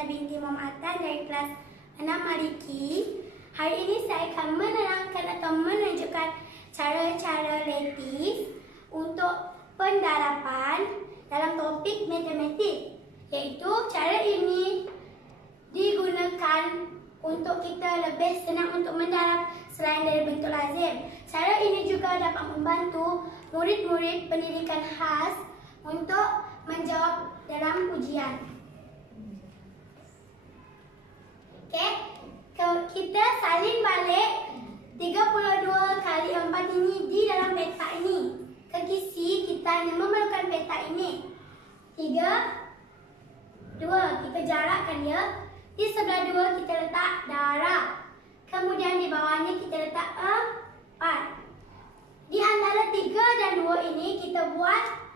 Aminah binti Muhammad Atan dari kelas 6 Mariki. Hari ini saya akan menerangkan atau menunjukkan cara-cara lattice untuk pendarapan dalam topik matematik. Iaitu cara ini digunakan untuk kita lebih senang untuk mendarab selain dari bentuk lazim. Cara ini juga dapat membantu murid-murid pendidikan khas untuk menjawab dalam ujian. Okey, kita salin balik 32 kali 4 ini di dalam peta ini. Ke kisi kita hanya memerlukan peta ini. 3, 2, kita jarakkan dia. Di sebelah 2 kita letak darab. Kemudian di bawahnya kita letak 4. Di antara 3 dan 2 ini kita buat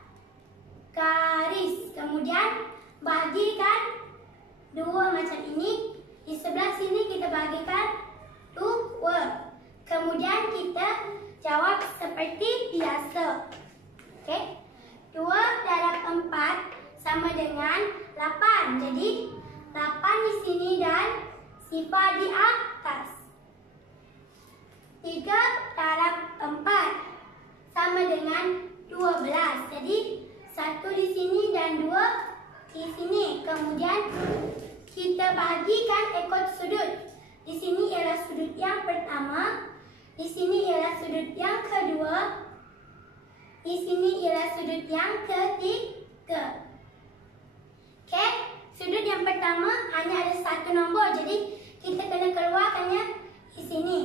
garis. Kemudian bagikan 2 macam ini. Di sebelah sini kita bagikan 2. Kemudian kita jawab seperti biasa. Okey. 2 darab 4 sama dengan 8. Jadi 8 di sini dan sifar di atas. 3 darab 4 sama dengan 12. Jadi 1 di sini dan 2 di sini. Kemudian kita bagikan ekor sudut. Di sini ialah sudut yang pertama. Di sini ialah sudut yang kedua. Di sini ialah sudut yang ketiga. Okey, sudut yang pertama hanya ada 1 nombor. Jadi kita kena keluarkannya di sini.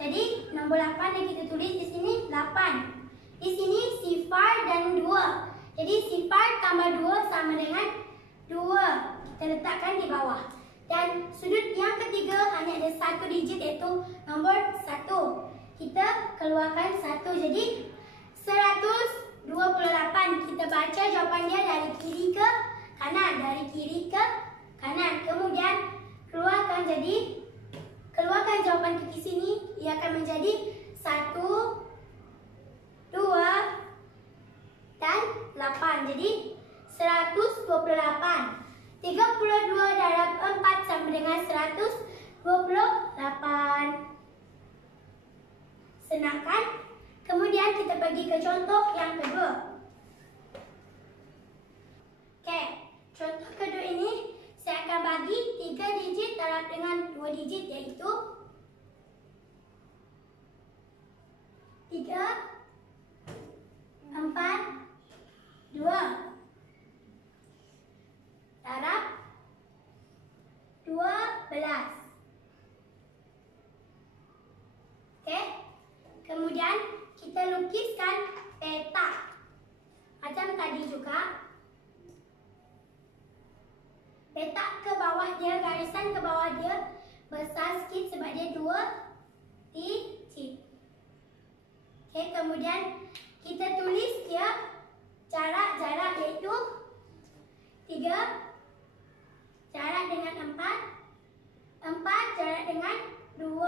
Jadi nombor 8 yang kita tulis di sini 8. Di sini sifar dan 2. Jadi sifar tambah 2 sama dengan 2. Kita letakkan di bawah. Dan sudut yang ketiga hanya ada 1 digit iaitu nombor 1. Kita keluarkan 1. Jadi 128. Kita baca jawapan dia dari kiri ke kanan. Dari kiri ke kanan. Kemudian keluarkan jawapan ke sini. Ia akan menjadi 1, 2 dan 8. Jadi 128. 32 darab 4 sama dengan 128. Senang kan? Kemudian kita pergi ke contoh yang kedua. Okey, contoh kedua ini saya akan bagi 3 digit darab dengan 2 digit iaitu 3, 4, 2. Darab 12. Okey. Kemudian kita lukiskan peta. Macam tadi juga. Peta ke bawah dia, garisan ke bawah dia besar sikit sebab dia 2 digit. Okey, kemudian kita tulis dia jarak iaitu 3 jarak dengan 4 jarak dengan 2.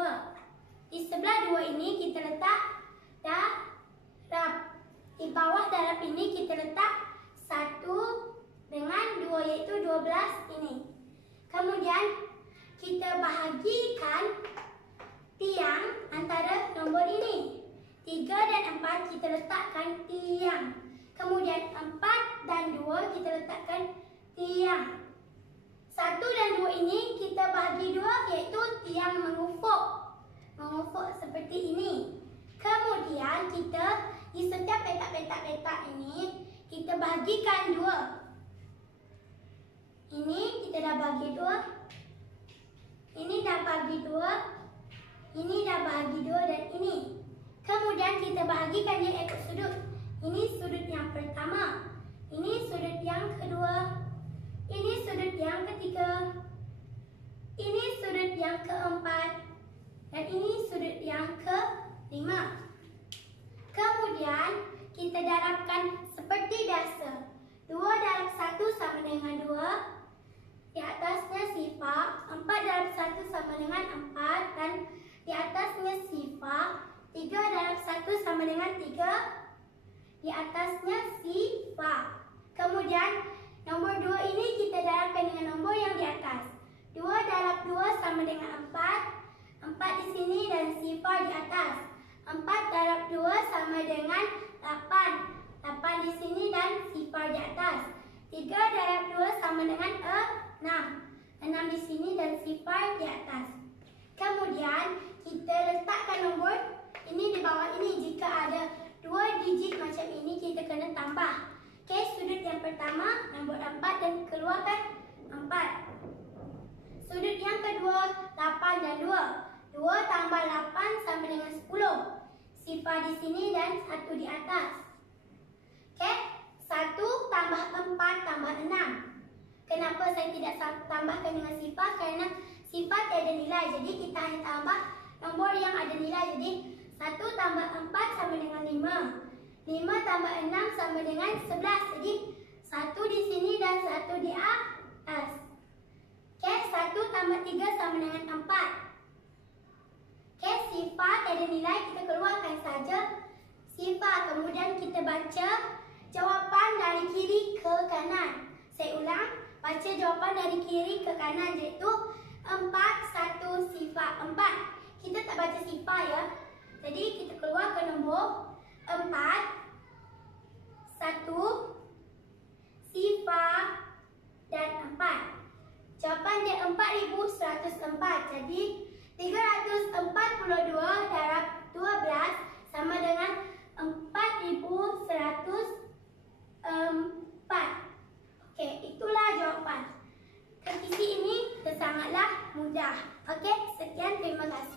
Di sebelah 2 ini kita letak darab. Di bawah darab ini kita letak 1 dengan 2 iaitu 12 ini. Kemudian kita bahagikan tiang antara nombor ini. 3 dan 4 kita letakkan tiang. Kemudian 4 dan 2 kita letakkan tiang. 1 dan 2 ini kita bagi 2 iaitu tiang mengufuk. Mengufuk seperti ini. Kemudian kita di setiap petak-petak ini kita bagikan 2. Ini kita dah bagi 2. Ini dah bagi 2. Ini dah bagi 2 dan ini. Kemudian kita bagikan dia ekor sudut. Ini sudut yang pertama. Ini sudut yang kedua. Ini sudut yang ketiga. Ini sudut yang keempat. Dan ini sudut yang kelima. Kemudian kita darabkan seperti biasa. 2 darab 1 sama dengan 2. Di atasnya sifar. 4 darab 1 sama dengan 4. Dan di atasnya sifar. 3 darab 1 sama dengan 3. Di atasnya sifar. Kemudian Nombor 2 ini kita darabkan dengan nombor yang di atas. 2 darab 2 sama dengan 4. 4 di sini dan sifar di atas. 4 darab 2 sama dengan 8. 8 di sini dan sifar di atas. 3 darab 2 sama dengan 6. 6 di sini dan sifar di atas. Kemudian kita letakkan nombor ini di bawah ini. Jika ada 2 digit macam ini, kita kena tambah. Okey, sudut yang pertama nombor 4 dan keluarkan 4. Sudut yang kedua 8 dan 2. 2 tambah 8 sama dengan 10. Sifar di sini dan 1 di atas. Okey, 1 tambah 4 tambah 6. Kenapa saya tidak tambahkan dengan sifar? Kerana sifar tiada nilai. Jadi kita hanya tambah nombor yang ada nilai. Jadi 1 tambah 4 sama dengan 5. 5 tambah 6 sama dengan 11. Jadi 1 di sini dan 1 di atas. Okey, 1 tambah 3 sama dengan 4. Okey, sifar tiada nilai, kita keluarkan saja sifar. Kemudian kita baca jawapan dari kiri ke kanan. Saya ulang, baca jawapan dari kiri ke kanan, iaitu 4, 1, sifar 4. Kita tak baca sifar ya. Jadi kita keluarkan nombor 4, 1, sifar dan 4. Jawapan dia 4104. Jadi 342 darab 12 sama dengan 4104. Okey, itulah jawapan. Kekisi ini sangatlah mudah. Okey, sekian, terima kasih.